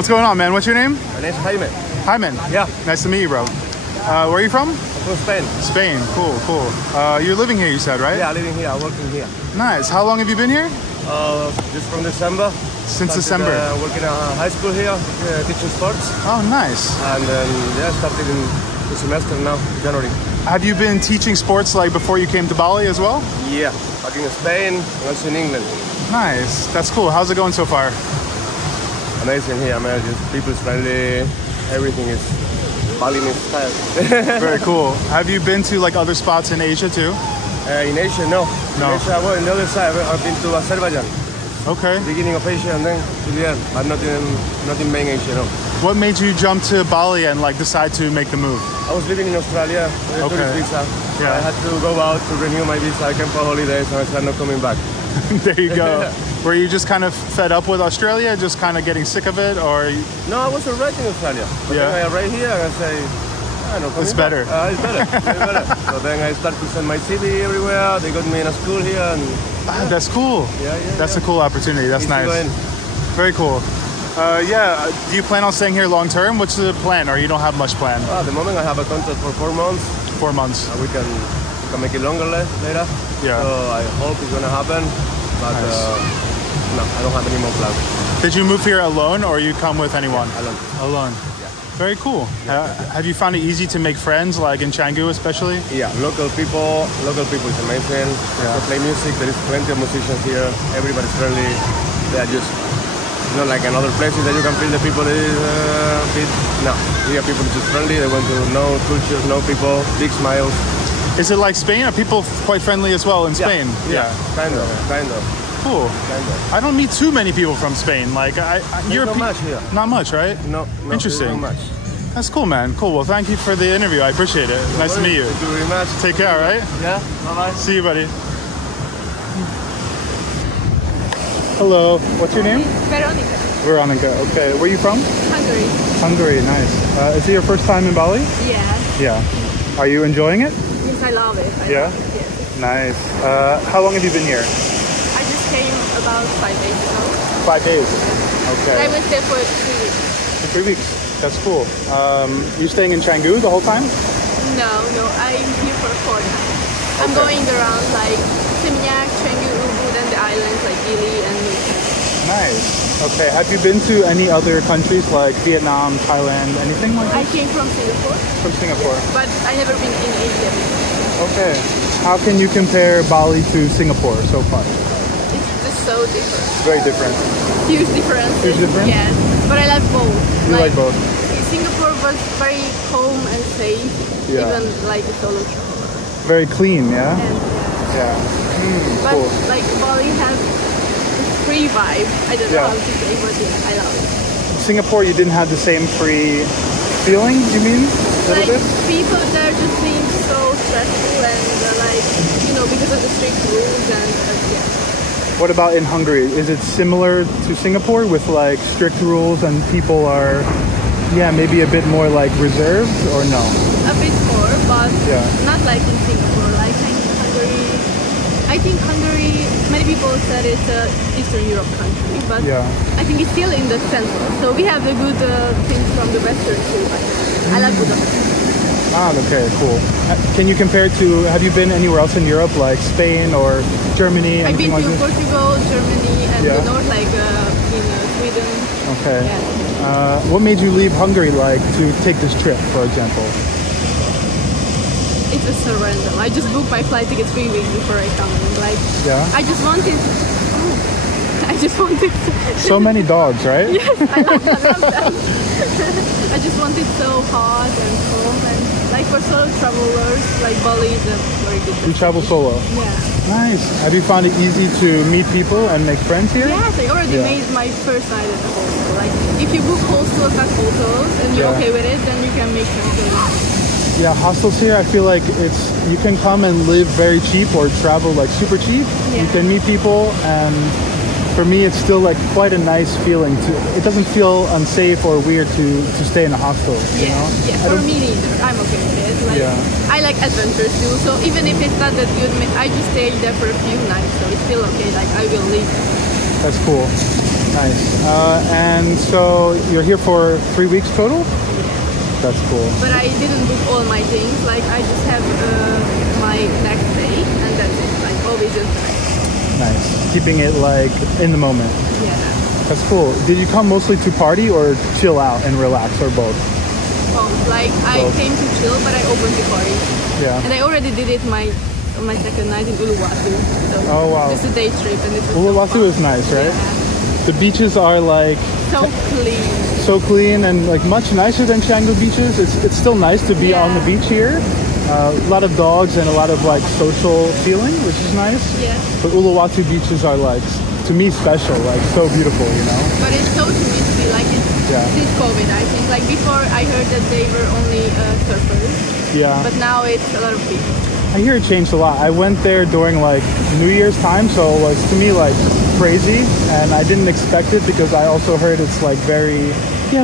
What's going on, man? What's your name? My name's Jaime. Jaime. Yeah. Nice to meet you, bro. Where are you from? I'm from Spain. Spain. Cool, cool. You're living here, you said, right? Yeah, living here, working here. Nice. How long have you been here? Just from December. Since December. Working at high school here, teaching sports. Oh, nice. And then, started in the semester now, January. Have you been teaching sports like before you came to Bali as well? Yeah, back in Spain and also in England. Nice. That's cool. How's it going so far? Amazing here, man. Just people's friendly. Everything is Balinese style. Very cool. Have you been to like other spots in Asia too? In Asia, no. No. In Asia, well, in the other side, I've been to Azerbaijan. Okay. Beginning of Asia and then to the end, but not in main Asia, no. What made you jump to Bali and like decide to make the move? I was living in Australia with a tourist visa. Yeah. I had to go out to renew my visa. I came for holidays and I started not coming back. There you go. Were you just kind of fed up with Australia, just kind of getting sick of it, or? No, I was alright in Australia. But then I arrived here and I say, it's better. It's better. It's better. So then I started to send my CV everywhere. They got me in a school here. And that's cool. That's a cool opportunity. That's nice. Very cool. Do you plan on staying here long term? What's the plan, or you don't have much plan? Well, at the moment I have a contract for 4 months. 4 months. We can make it longer later. Yeah. So I hope it's gonna happen. But no, I don't have any more plans. Did you move here alone, or you come with anyone? Yeah, Alone. Yeah. Very cool. Have you found it easy to make friends, like in Canggu especially? Yeah, local people is amazing. They play music. There is plenty of musicians here. Everybody's friendly. They are just not like in other places that you can feel the people is no. Here people are just friendly. They want to know cultures, know people, big smiles. Is it like Spain? Are people quite friendly as well in Spain? Yeah. Kind of. Cool. Kind of. I don't meet too many people from Spain. Like not much here. Not much, right? No. Interesting. Not much. That's cool, man. Cool. Well, thank you for the interview. I appreciate it. Nice to meet you. Thank you very much. Take care, all right? Yeah. Bye-bye. See you, buddy. Whello. What's your name? Veronica. Veronica. Okay. Where are you from? Hungary. Hungary. Nice. Is it your first time in Bali? Yes. Yeah. Are you enjoying it? Yes, I love it. I love it. Yes. Nice. How long have you been here? I just came about 5 days ago. 5 days. Okay. I was there for 3 weeks. For 3 weeks. That's cool. You staying in Canggu the whole time? No, I'm here for 4 nights. I'm going around like Seminyak, Canggu, Ubud, and the islands like Gili and Nusa. Nice. Okay. Have you been to any other countries like Vietnam, Thailand, anything like that? I came from Singapore. From Singapore. But I never been in Asia before. Okay. How can you compare Bali to Singapore so far? It's just so different. Very different. Huge difference. Huge difference? Yes. But I like both. You like both? Singapore was very calm and safe. Yeah. Even like a solo traveler. Very clean, yeah? And, but cool. like Bali has free vibe. I don't know how to say, but I love it. Singapore, you didn't have the same free feeling, you mean? Like people there just seem so stressful and because of the strict rules and What about in Hungary? Is it similar to Singapore with like strict rules and people are, maybe a bit more like reserved or no? A bit more, but not like in Singapore. Like I think Hungary, many people said it's an Eastern Europe country, but I think it's still in the center. So we have the good things from the Western too. I like Budapest. Okay, cool. Can you compare to, have you been anywhere else in Europe, like Spain or Germany? I've been to Portugal, Germany, and the north, like in Sweden. Okay. What made you leave Hungary, like, to take this trip, for example? It was so random. I just booked my flight tickets 3 weeks before I come. I just wanted... So many dogs, right? Yes, I love them. I just wanted so hot and calm, and like for solo travelers, like Bali is a very good. You travel solo? Yeah. Nice. Have you found it easy to meet people and make friends here? Yes, I already made my first night at the hostel. Like if you book hostels at hotels and you're okay with it, then you can make friends. Yeah, hostels here, I feel like you can come and live very cheap or travel like super cheap. You can meet people, and for me it's still like quite a nice feeling it doesn't feel unsafe or weird to stay in a hostel. You know? Yeah, for me neither. I'm okay with it. I like adventures too, so even if it's not that good, I just stay there for a few nights, so it's still okay. Like I will leave. That's cool. Nice. And so you're here for 3 weeks total? That's cool. But I didn't book all my things. Like I just have my next day, and that's it. Like always just nice. Keeping it like in the moment. Yeah. That's cool. Did you come mostly to party or chill out and relax, or both? Both. Like I came to chill, but I opened the party. Yeah. And I already did it on my second night in Uluwatu. So oh wow. Just a day trip, and it was Uluwatu is nice, right? Yeah. The beaches are like so clean. So clean and like much nicer than Canggu beaches. It's still nice to be on the beach here. A lot of dogs and a lot of like social feeling, which is nice. Yeah. But Uluwatu beaches are like, to me, special, like so beautiful, you know. But it's so touristy, like it's since COVID, I think. Like before, I heard that they were only surfers. Yeah. But now it's a lot of people. I hear it changed a lot. I went there during like New Year's time, so it was to me like crazy, and I didn't expect it because I also heard it's like very,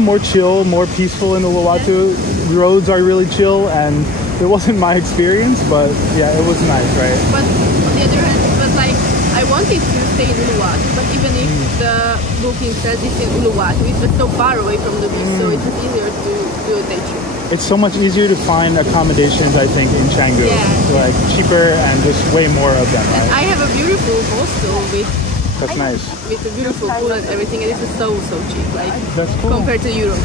more chill, more peaceful in Uluwatu. The roads are really chill, and it wasn't my experience, but yeah, it was nice, right? But on the other hand, it was like I wanted to stay in Uluwatu, but even if the booking says it's in Uluwatu, it was so far away from the beach, so it was easier to do a day trip. It's so much easier to find accommodations, I think, in Canggu. Yeah. Like cheaper and just way more of them, right? I have a beautiful hostel with That's nice. With a beautiful pool and everything, and this is so cheap, like that's cool. compared to Europe.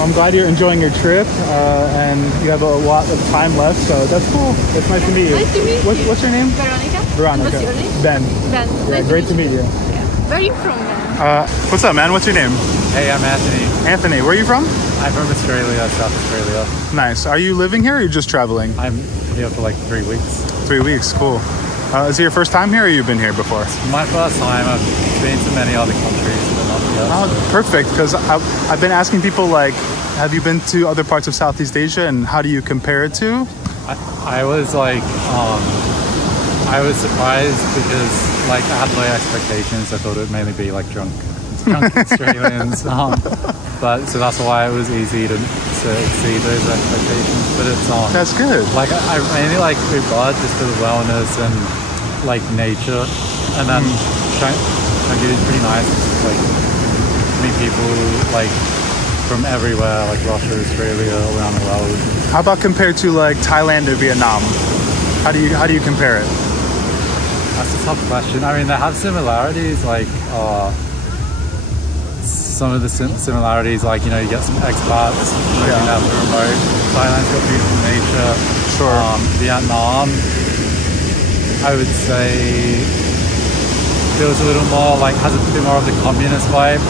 I'm glad you're enjoying your trip, and you have a lot of time left, so that's cool. It's nice to meet you. Nice to meet you. What's your name? Veronica. Veronica. What's your name? Ben. Ben. Yeah, nice great to meet you. Yeah. Where are you from, Ben? What's up, man? What's your name? Hey, I'm Anthony. Anthony, where are you from? I'm from Australia, South Australia. Nice. Are you living here or are you just traveling? I'm here for like 3 weeks. 3 weeks, cool. Is it your first time here or you've been here before? My first time. I've been to many other countries, but not yet. Oh, perfect, because I've been asking people like, have you been to other parts of Southeast Asia and how do you compare it to? I was like, I was surprised because like I had low expectations. I thought it would mainly be like drunk Australians. But so that's why it was easy to exceed those expectations. But it's that's good. Like I mainly like Bali just for the wellness and like nature, and then Canggu is pretty nice. It's, like meet people like from everywhere, like Russia, Australia, all around the world. How about compared to like Thailand or Vietnam? How do you compare it? That's a tough question. I mean, they have similarities, like some of the similarities, like, you know, you get some expats working out the remote. Thailand's got beautiful nature. Sure. Vietnam, I would say, feels a little more like, has a bit more of the communist vibe.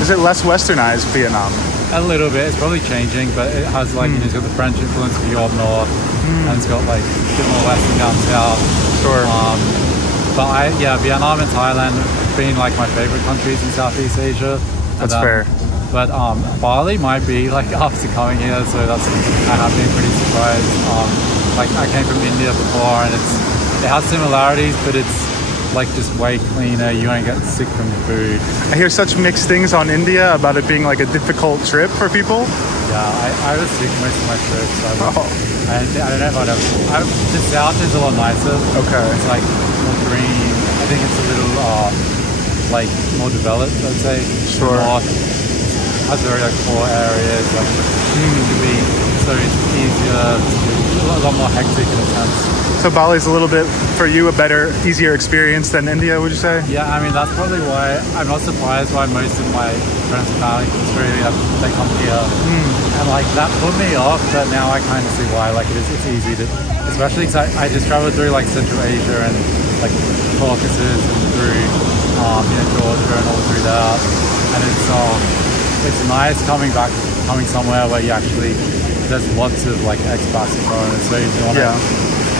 Is it less westernized, Vietnam? A little bit. It's probably changing, but it has like, you know, it's got the French influence of Europe North, and it's got like a bit more western down south. Sure. But Vietnam and Thailand have been like my favorite countries in Southeast Asia. That's fair. But Bali might be like after coming here, so I have been pretty surprised. Like I came from India before, and it has similarities, but it's like just way cleaner. You won't get sick from the food. I hear such mixed things on India about it being like a difficult trip for people. Yeah, I was sick most of my trips. I don't know if I'd have. The south is a lot nicer. Okay. It's like more green. I think it's a little like more developed, I'd say. Sure. The north has very like poor areas. Like it can be so it's easier. It's a lot more hectic and intense. So Bali's a little bit, for you, a better, easier experience than India, would you say? Yeah, I mean, that's probably why I'm not surprised why most of my friends and family from Australia, they come here. And like, that put me off, but now I kind of see why. Like, it's easy to, especially because I just traveled through like Central Asia and like Caucasus and through, Georgia and all through that. And it's nice coming somewhere where you actually, there's lots of like expats and foreigners, so if you want to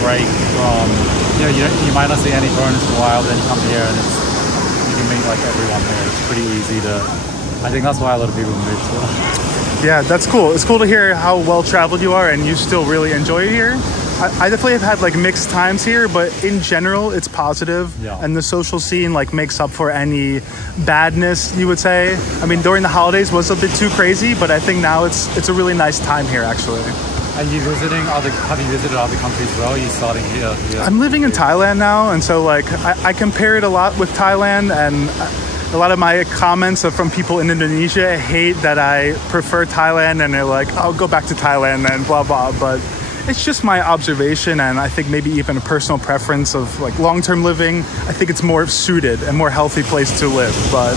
break from, you might not see any foreigners for a while, then you come here and you can meet like everyone here. It's pretty easy to, I think that's why a lot of people move to it. Yeah, that's cool. It's cool to hear how well traveled you are and you still really enjoy it here. I definitely have had like mixed times here, but in general, it's positive. Yeah. And the social scene like makes up for any badness, you would say. I mean, during the holidays was a bit too crazy, but I think now it's a really nice time here, actually. Have you visited other countries as well? Are you starting here? Yeah. I'm living in Thailand now, and so like I compare it a lot with Thailand, and a lot of my comments are from people in Indonesia hate that I prefer Thailand, and they're like, I'll go back to Thailand and blah, blah. But it's just my observation, and I think maybe even a personal preference of like long-term living. I think it's more suited and more healthy place to live. But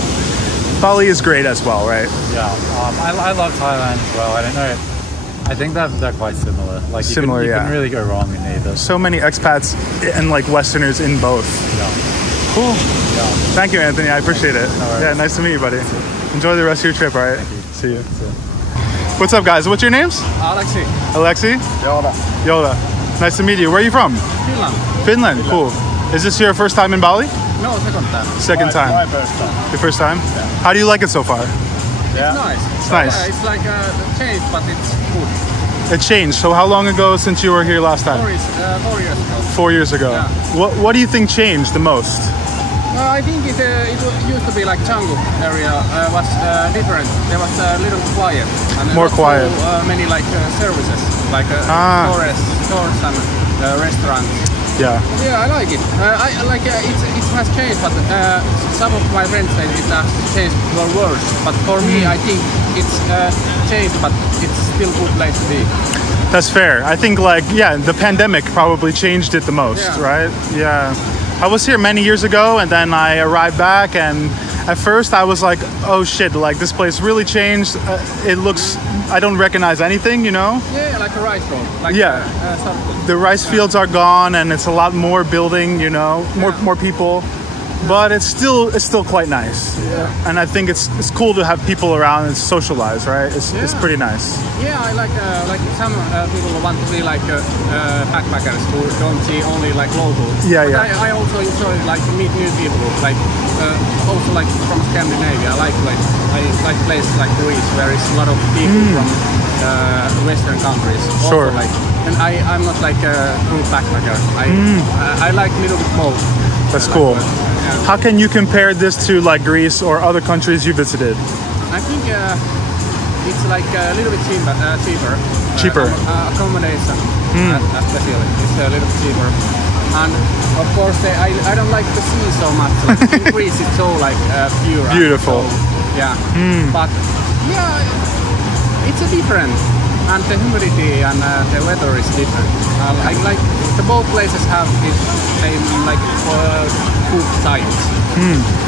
Bali is great as well, right? Yeah, I love Thailand as well. I don't know. I think that they're quite similar. Like you can really go wrong in either. So many expats and like Westerners in both. Yeah. Cool. Yeah. Thank you, Anthony. I appreciate it. Right. Yeah, nice to meet you, buddy. Enjoy the rest of your trip, all right? See you. What's up, guys? What's your names? Alexi. Alexi? Yoda. Nice to meet you. Where are you from? Finland. Cool. Is this your first time in Bali? No, second time. Second time. My first time. Your first time? Yeah. How do you like it so far? Yeah. It's nice. It's nice. Yeah, it's like a change, but it's good. It changed. So how long ago since you were here last time? 4 years ago. 4 years ago. Yeah. What do you think changed the most? I think it used to be like canggu area was different. There was a little quiet. And more quiet. So, many like services, like stores and restaurants. Yeah. Yeah, I like it. I like it has changed, but some of my friends say it has changed for worse. But for me, I think it's changed, but it's still a good place to be. That's fair. I think the pandemic probably changed it the most, right? Yeah. I was here many years ago, and then I arrived back, and at first I was like, oh shit, like this place really changed. It looks, I don't recognize anything, you know? Yeah, like a rice field. Like, the rice fields are gone, and it's a lot more building, you know, more people. But it's still quite nice. Yeah. And I think it's cool to have people around and socialize, right? It's pretty nice. Yeah, I like some people want to be like backpackers who don't see only like locals. Yeah, but I also enjoy like meet new people, like also like from Scandinavia. I like places like Greece where it's a lot of people from Western countries. Sure. Also, and I'm not like a true backpacker. I like a little bit both. That's cool. How can you compare this to like Greece or other countries you visited? I think it's like a little bit cheaper. Cheaper. Accommodation, especially, it's a little bit cheaper. And of course, I don't like the sea so much. Like, in Greece, it's so like pure. Beautiful. So, yeah. But yeah, it's a different. And the humidity and the weather is different. I like the both places have this same like good sites.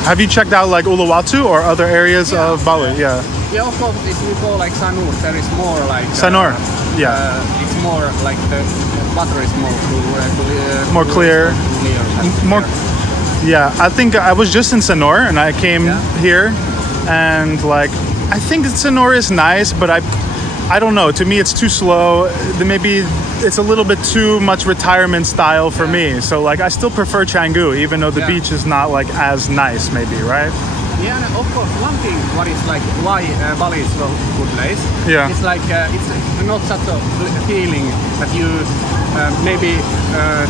Have you checked out like Uluwatu or other areas of Bali? Yeah. Yeah, of course. If you go like Sanur, there is more like Sanur. It's more like the water is more clear. More. Yeah, I think I was just in Sanur and I came here, and like I think Sanur is nice, but I don't know. To me, it's too slow. Maybe it's a little bit too much retirement style for me. So, like, I still prefer Canggu, even though the beach is not like as nice, maybe, right? Yeah, and of course, one thing what is like why Bali is so good place. Yeah. It's like it's not such a feeling that you maybe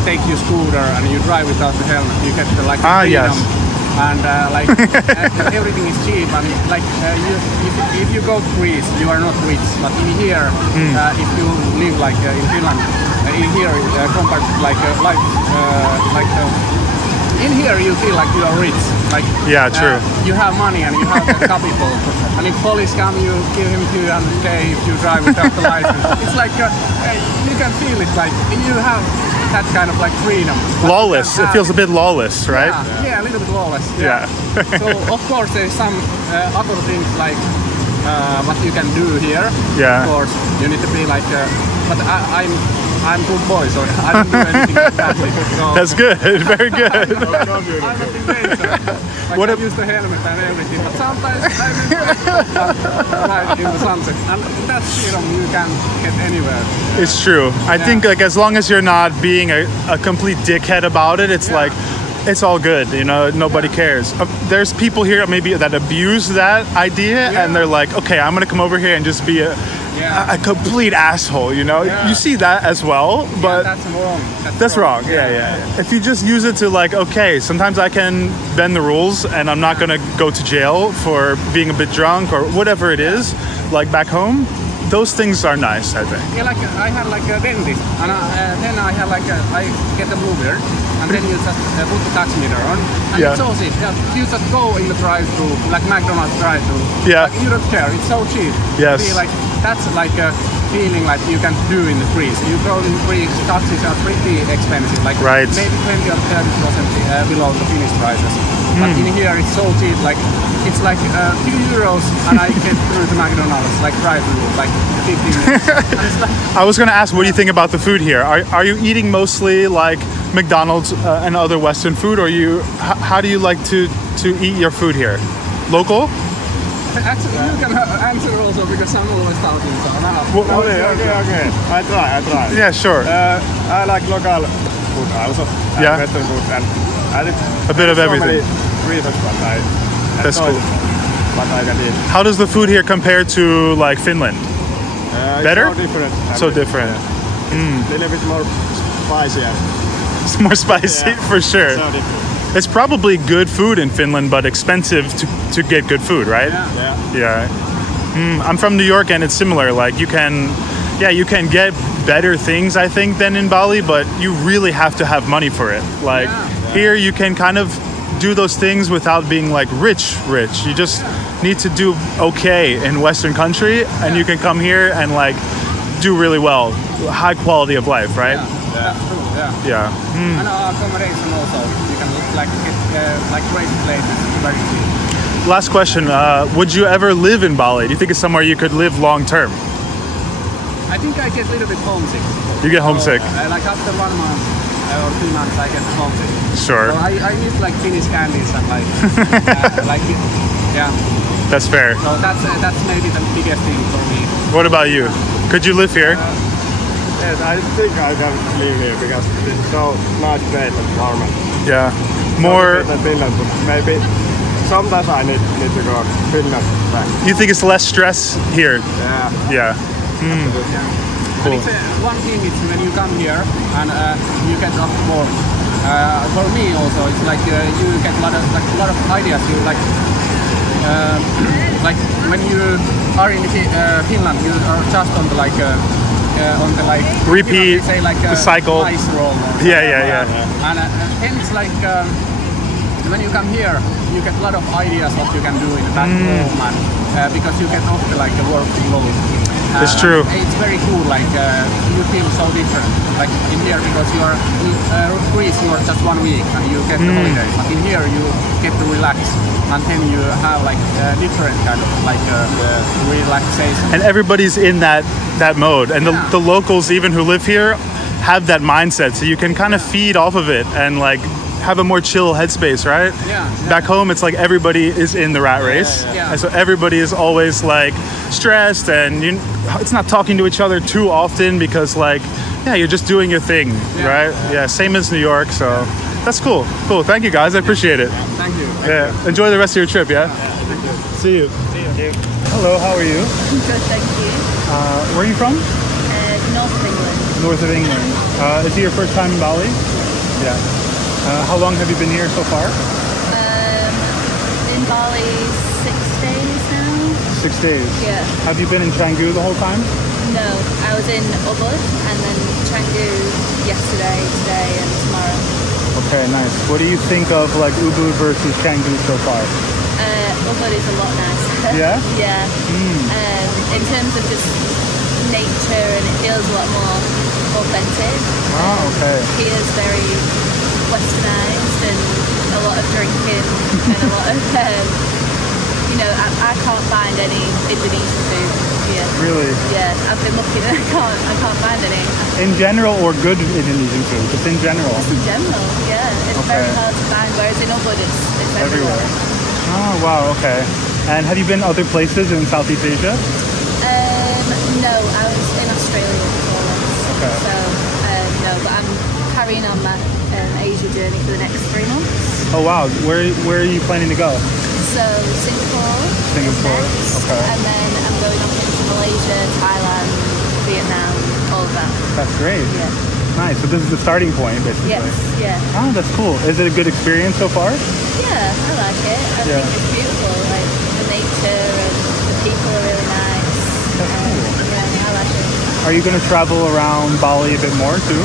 take your scooter and you drive without the helmet. You get like freedom. And like everything is cheap, and like if you go to Greece, you are not rich. But in here, if you live like in Finland, in here compared to like life, in here you feel like you are rich. Like true. You have money and you have the capital. And if police come, you give him 200k if you drive without the license. It's like you can feel it. Like you have that kind of like freedom. Lawless. It feels a bit lawless, right? Yeah, a little bit lawless. Yeah. So of course there's some other things like what you can do here. Yeah. Of course you need to be like. But I'm good boy, so I don't do anything like that. So. That's good. Very good. I'm not in danger. Like I use the helmet and everything, but sometimes I'm right in the sunset, and that's freedom you can get anywhere. It's true. I think like as long as you're not being a complete dickhead about it, it's like it's all good, you know. Nobody cares. There's people here maybe that abuse that idea, and they're like, okay, I'm gonna come over here and just be a complete asshole, you know. You see that as well, but that's wrong. That's wrong. Yeah. If you just use it to like, okay, sometimes I can bend the rules and I'm not gonna go to jail for being a bit drunk or whatever it is, like back home, those things are nice, I think. Yeah, like I had like a dentist, and then I had like I get a Bluebeard, and then you just put the tax meter on, and it's so cheap. Yeah, you just go in the drive-through, like McDonald's drive-through. Yeah. Like, you don't care. It's so cheap. Yes. See, like that's like a feeling like you can do in the Greece. You go in Greece, taxes are pretty expensive, like maybe 20 or 30% below the Finnish prices. But in here it's so cheap, like it's like €2 and I get through the McDonald's, like drive-through, like 15 minutes. I was gonna ask, what do you think about the food here? Are you eating mostly like McDonald's and other Western food, or how do you like to eat your food here? Local? Actually, you can answer also because I'm always talking. So Okay. I try. Yeah, sure. I like local food also. Yeah. Western food, and I think a bit of everything. Reasons, but that's cool. What I can eat. How does the food here compare to like Finland? Better? It's so different. So different. A little bit more spicy. It's more spicy for sure. So different. It's probably good food in Finland, but expensive to get good food, right? Yeah. I'm from New York, and it's similar. Like you can get better things, I think, than in Bali, but you really have to have money for it. Like here, you can kind of do those things without being like rich. You just need to do okay in Western country, and you can come here and like do really well, high quality of life, right? That's true. Yeah. And accommodation also. You can like get like great places, very cheap. Last question: would you ever live in Bali? Do you think it's somewhere you could live long term? I think I get a little bit homesick. You get homesick. So, like after 1 month or 2 months, I get homesick. Sure. So I need like Finnish candies and like yeah. That's fair. So that's maybe the biggest thing for me. What about you? Could you live here? Yes, I think I can live here because it's so much better than normal. Yeah. More than Finland, but maybe sometimes I need to go to Finland back. You think it's less stress here? Yeah. Cool. It's, one thing is when you come here and you get up more. For me also, it's like you get a lot of ideas. You like when you are in Finland, you are just on the on the repeat say like the cycle. Ice roll. Yeah. And then it's like when you come here, you get a lot of ideas what you can do in the back home, and because you get off the working load. It's true. It's very cool. Like you feel so different. Like in here, because you are Greece, you are just 1 week and you get the holiday. But in here, you get to relax, and then you have like different kind of relaxation. And everybody's in that mode, and the locals even who live here have that mindset, so you can kind of feed off of it and like have a more chill headspace, right? Back home, it's like everybody is in the rat race, and so everybody is always like stressed, and it's not talking to each other too often because like you're just doing your thing, right? Same as New York. So that's cool. Thank you guys, I appreciate it. Thank you. Enjoy the rest of your trip. Thank you. See you. Hello, how are you? Good, thank you. Where are you from? North of England. North of England. Is it your first time in Bali? Yeah. How long have you been here so far? In Bali, 6 days now. 6 days? Yeah. Have you been in Canggu the whole time? No, I was in Ubud and then Canggu yesterday, today and tomorrow. Okay, nice. What do you think of like Ubud versus Canggu so far? Ubud is a lot nicer. Yeah? Yeah. In terms of just nature, and it feels a lot more authentic. Okay. Here's very westernized and a lot of drinking and a lot of I can't find any Indonesian food here. Really? Yeah, I've been looking and I can't find any. In general, or good Indonesian food? Just in general? Just in general, yeah. It's very hard to find, whereas in Ubud it's everywhere. Oh wow, okay. And have you been other places in Southeast Asia? No, I was in Australia before this. Okay. So no, but I'm carrying on my Asia journey for the next 3 months. Oh wow, where are you planning to go? So Singapore. Next, okay. And then I'm going up into Malaysia, Thailand, Vietnam, all of that. That's great. Yeah. Nice. So this is the starting point, basically. Yes. Yeah. Oh, that's cool. Is it a good experience so far? Yeah, I like it. I think it's beautiful. Like the nature and the people are really nice. That's cool. Yeah. Are you going to travel around Bali a bit more too?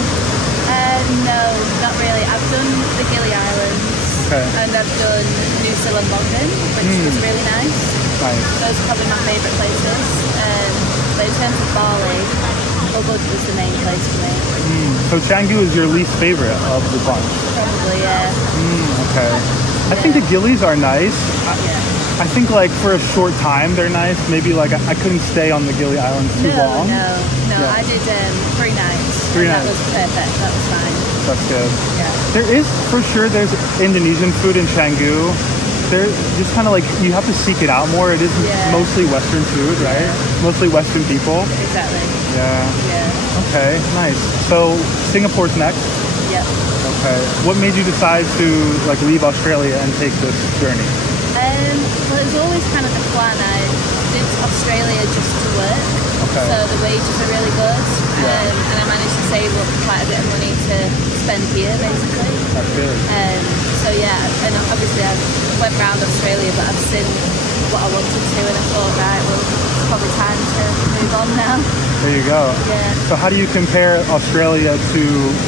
No, not really. I've done the Gili Islands. Okay. And I've done Nusa Lembongan, which was really nice. Nice. Those are probably my favourite places. But in terms of Bali, Ubud was the main place for me. So Canggu is your least favorite of the bunch? Probably, yeah. Okay. I think the Gilis are nice. I think like for a short time they're nice. Maybe like I couldn't stay on the Gili Islands too long. No. Yeah. I did 3 nights. 3 nights. That was perfect. That was fine. That's good. Yeah. There is, for sure, there's Indonesian food in Canggu. They're just kind of like, you have to seek it out more. It is mostly Western food, right? Mostly Western people. Exactly. Yeah. Okay, nice. So Singapore's next? Yep. Okay. What made you decide to like leave Australia and take this journey? Well, it was always kind of the plan. I did Australia just to work. Okay. So the wages are really good. And I managed to save up quite a bit of money to spend here, basically. That's good. So yeah, and obviously I went round Australia, but I've seen what I wanted to, and I thought, right, well, it's probably time to move on now. There you go. Yeah. So how do you compare Australia to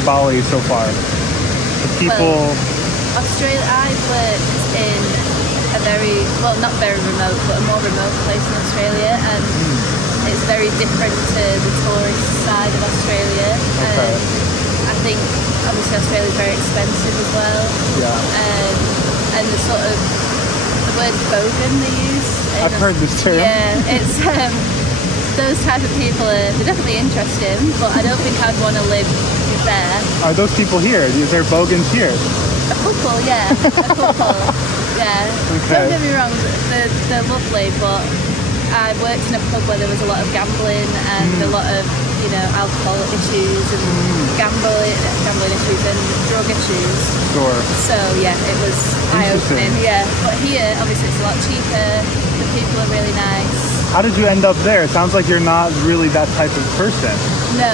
Bali so far? The people... Well, Australia, I worked in a very, well, not very remote, but a more remote place in Australia, and it's very different to the tourist side of Australia. Okay. I think obviously Australia is very expensive as well. Yeah. And the sort of the word bogan they use. I've heard this term. Yeah, it's those type of people they're definitely interesting, but I don't think I'd want to live there. Are those people here? Is there bogans here? A couple, yeah. A couple, yeah. Okay. Don't get me wrong, they're lovely, but I worked in a pub where there was a lot of gambling and a lot of, you know, alcohol issues and gambling issues and drug issues. Sure. So yeah, it was eye-opening. Yeah, but here obviously it's a lot cheaper. The people are really nice. How did you end up there? It sounds like you're not really that type of person. No,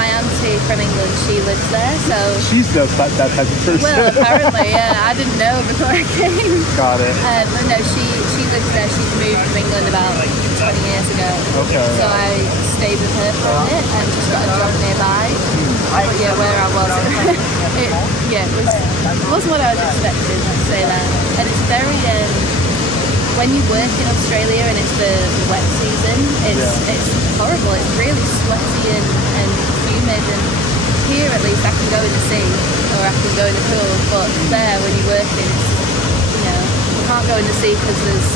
my auntie from England, she lives there, so... She's that type of person. Well, apparently, yeah. I didn't know before I came. Got it. But no, she lives there. She's moved from England about 20 years ago. Okay. So I stayed with her for a bit and just got a job nearby. But yeah, where I was, it wasn't what I was expecting, let's say that. And it's very... when you work in Australia and it's the wet season, it's horrible. It's really sweaty and humid. And here, at least, I can go in the sea or I can go in the pool. But there, when you're working, it's, you know, you can't go in the sea because there's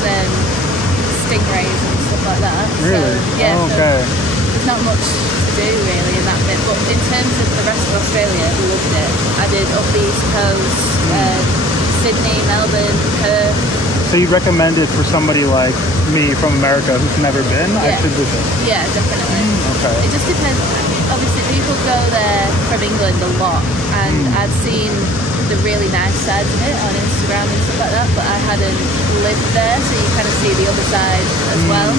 stingrays and stuff like that. Really? So, yeah. Oh, okay. So there's not much to do really in that bit. But in terms of the rest of Australia, we loved it. I did up the East Coast, Sydney, Melbourne, Perth. So you recommend it for somebody like me from America who's never been? I should visit. Yeah, definitely. Okay. It just depends. Obviously, people go there from England a lot, and I've seen the really nice sides of it on Instagram and stuff like that, but I hadn't lived there, so you kind of see the other side as well.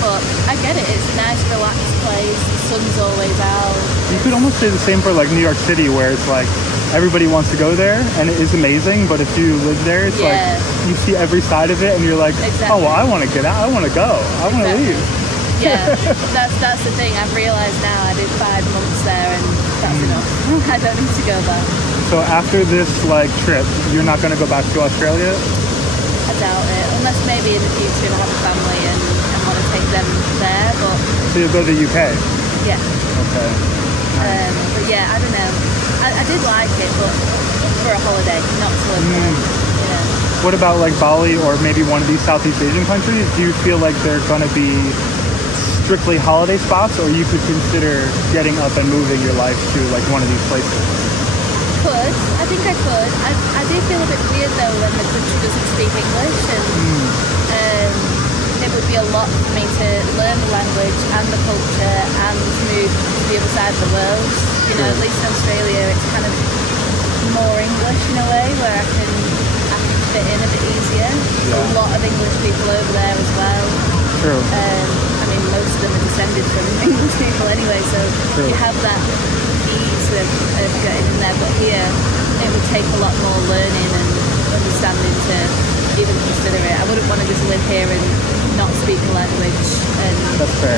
But I get it. It's a nice, relaxed place. The sun's always out. You could almost say the same for like New York City, where it's like everybody wants to go there, and it is amazing. But if you live there, it's like you see every side of it, and you're like, oh well, I want to get out. I want to go. I want to leave. Yeah, that's the thing. I've realised now. I did 5 months there, and that's enough. I don't need to go back. So after this like trip, you're not going to go back to Australia? I doubt it, unless maybe in the future I have a family and want to take them there. But so you'll go to the UK? Yeah. Okay. But yeah, I don't know. I did like it, but for a holiday, not to live there. You know. What about like Bali or maybe one of these Southeast Asian countries? Do you feel like they're going to be strictly holiday spots, or you could consider getting up and moving your life to like one of these places? I think I could. I do feel a bit weird though when the country doesn't speak English, and it would be a lot for me to learn the language and the culture and move to the other side of the world. You know, at least in Australia it's kind of more English in a way where I can fit in a bit easier. There's a lot of English people over there as well. True. I mean, most of them are descended from English people anyway, so you have that ease of getting in there. But here, it would take a lot more learning and understanding to even consider it. I wouldn't want to just live here and not speak the language and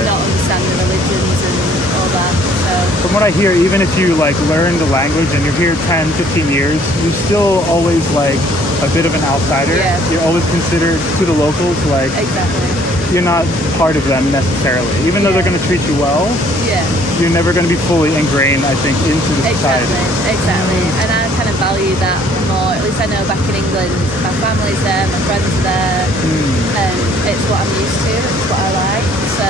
not understand the religions and all that. So from what I hear, even if you like learn the language and you're here 10, 15 years, you're still always like a bit of an outsider. Yeah. You're always considered to the locals like you're not part of them necessarily. Even though they're going to treat you well, you're never going to be fully ingrained, I think, into the society. Exactly. And I kind of value that more. At least I know back in England, my family's there, my friends are there, and it's what I'm used to, it's what I like. So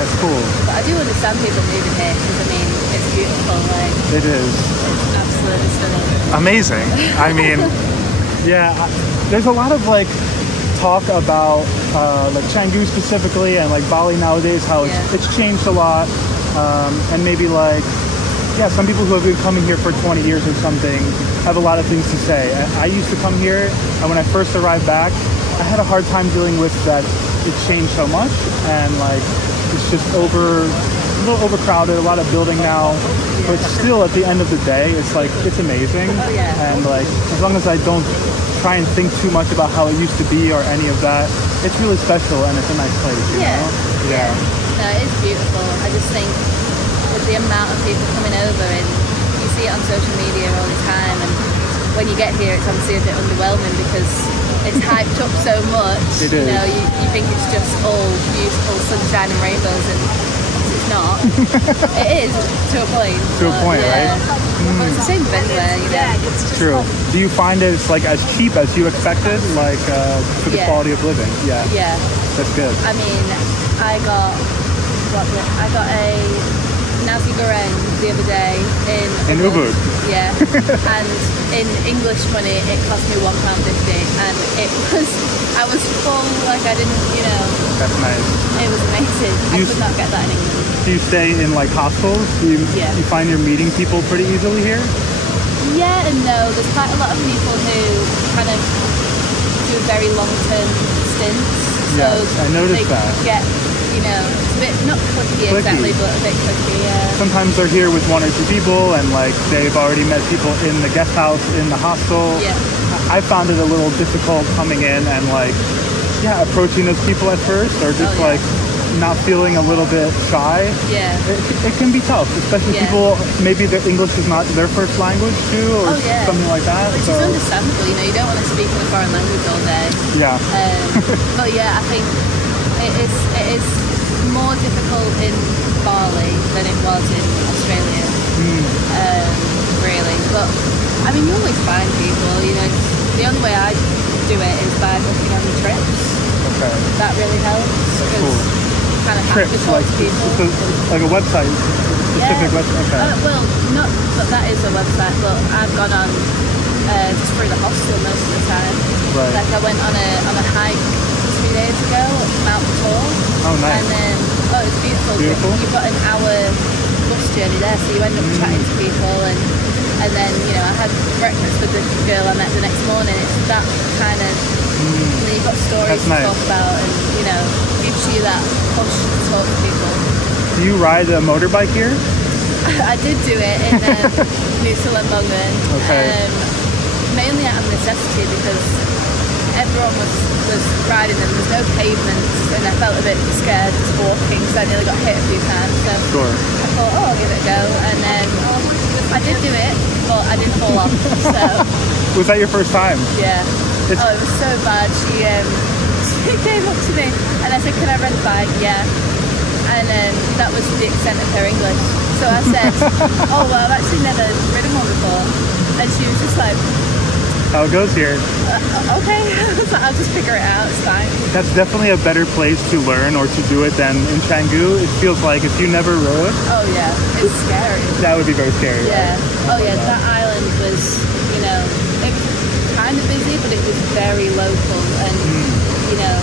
that's cool. But I do understand people moving here because I mean, it's beautiful. Like it is. It's absolutely stunning. Amazing. I mean, yeah. There's a lot of like talk about like Canggu specifically and like Bali nowadays, how it's changed a lot, and maybe like some people who have been coming here for 20 years or something have a lot of things to say. I used to come here, and when I first arrived back, I had a hard time dealing with that it changed so much, and like it's just a little overcrowded, a lot of building now, but still at the end of the day, it's like it's amazing. And like as long as I don't try and think too much about how it used to be or any of that, it's really special and it's a nice place, you know? Yeah. No, it is beautiful. I just think with the amount of people coming over, and you see it on social media all the time, and when you get here it's obviously a bit underwhelming because it's hyped up so much. It is. You know, you think it's just all beautiful sunshine and rainbows, and it's not. It is to a point. Right? But it's the same everywhere, you know. It's just true. Do you find it's like as cheap as you expected, like for the quality of living? Yeah. That's good. I mean, I got a nasi goreng the other day in Ubud. Yeah. And in English money it cost me £1.50, and I was full, like I didn't, you know. That's nice. It was amazing. I could not get that in England. Do you stay in like hostels? Do you find you're meeting people pretty easily here? Yeah and no. There's quite a lot of people who kind of do very long-term stints. So I noticed that. Get, you know, it's a bit, not cliquey exactly, but a bit cliquey, Sometimes they're here with 1 or 2 people and like they've already met people in the guest house, in the hostel. I found it a little difficult coming in and like, approaching those people at first, or just like not feeling a little bit shy. It can be tough, especially people, maybe their English is not their first language too, or something like that. Which is understandable, you know, you don't want to speak in a foreign language all day. But I think it is more difficult in Bali than it was in Australia. Really. But I mean, you always find people, you know. The only way I do it is by booking on the trips. That really helps because you kind of have to talk to people. Like a website, specific website. Well, not, but that is a website. But I've gone on just through the hostel most of the time. Like I went on a hike 2 days ago, Mount Tor. Oh, nice. And then it's beautiful. You've got an hour bus journey there, so you end up chatting to people, and then, you know, I had breakfast with the girl I met the next morning. It's that kind of, and then you've got stories to talk about, and, you know, gives you that push to talk to people. Do you ride a motorbike here? I did do it in Nusa Lembongan. Mainly out of necessity because everyone was riding them. There's no pavements, and I felt a bit scared just walking, so I nearly got hit a few times. So I thought, I'll give it a go, and then I did do it, but I didn't fall off. So was that your first time? Yeah. It was so bad. She came up to me, and I said, "Can I rent a bike?" Yeah. And that was the extent of her English. So I said, "Oh well, I've actually never ridden one before," and she was just like, how it goes here. Okay, I'll just figure it out, it's fine. That's definitely a better place to learn or to do it than in Canggu. It feels like if you never rode... Oh yeah, it's scary. That would be very scary. Yeah. That island was, you know, it was kind of busy, but it was very local and, you know,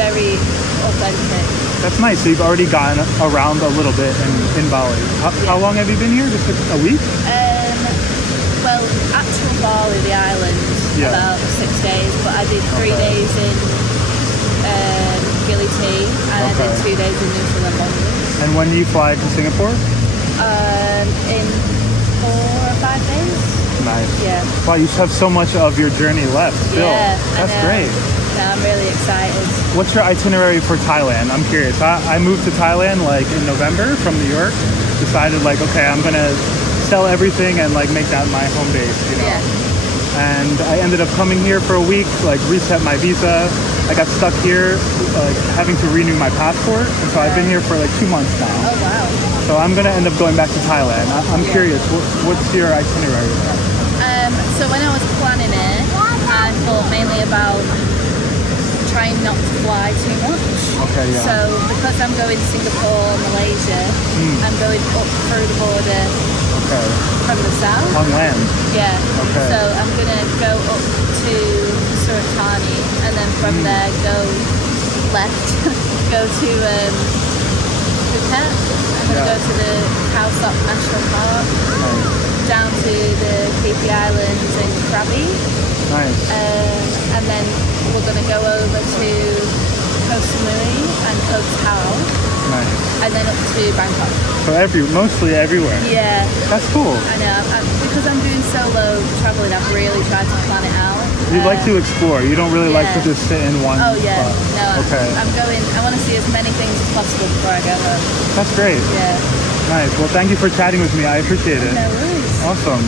very authentic. That's nice. So you've already gotten around a little bit in Bali. How long have you been here? Just a week? Well, actual Bali, the island, about 6 days, but I did 3 days in Gili Tea, and I did 2 days in Nusa Lembongan. And when do you fly to Singapore? In 4 or 5 days. Nice. Yeah. Wow, you have so much of your journey left still. Yeah, that's great. No, I'm really excited. What's your itinerary for Thailand? I'm curious. I moved to Thailand like in November from New York. Decided like, okay, I'm gonna sell everything and like make that my home base, you know. Yeah. And I ended up coming here for a week, like reset my visa. I got stuck here, like having to renew my passport. And so I've been here for like 2 months now. Oh wow. So I'm gonna end up going back to Thailand. I'm curious, what's your itinerary there? So when I was planning it, I thought mainly about trying not to fly too much. Okay, yeah. So because I'm going to Singapore, Malaysia, I'm going up through the border from the south. On land? Yeah. Okay. So I'm going to go up to Suratani and then from there go left, go to Phuket. I'm going to go to the Khao Sok National Park. Nice. Down to the KP Islands and Krabi. Nice. And then we're going to go over to Koh Samui and Koh Tao. Nice. And then up to Bangkok. So mostly everywhere. Yeah. That's cool. I know. Because I'm doing solo traveling, I've really tried to plan it out. You like to explore. You don't really like to just sit in one Oh yeah. spot. No. I want to see as many things as possible before I go home. That's great. Yeah. Nice. Well, thank you for chatting with me. I appreciate it. No worries. Awesome.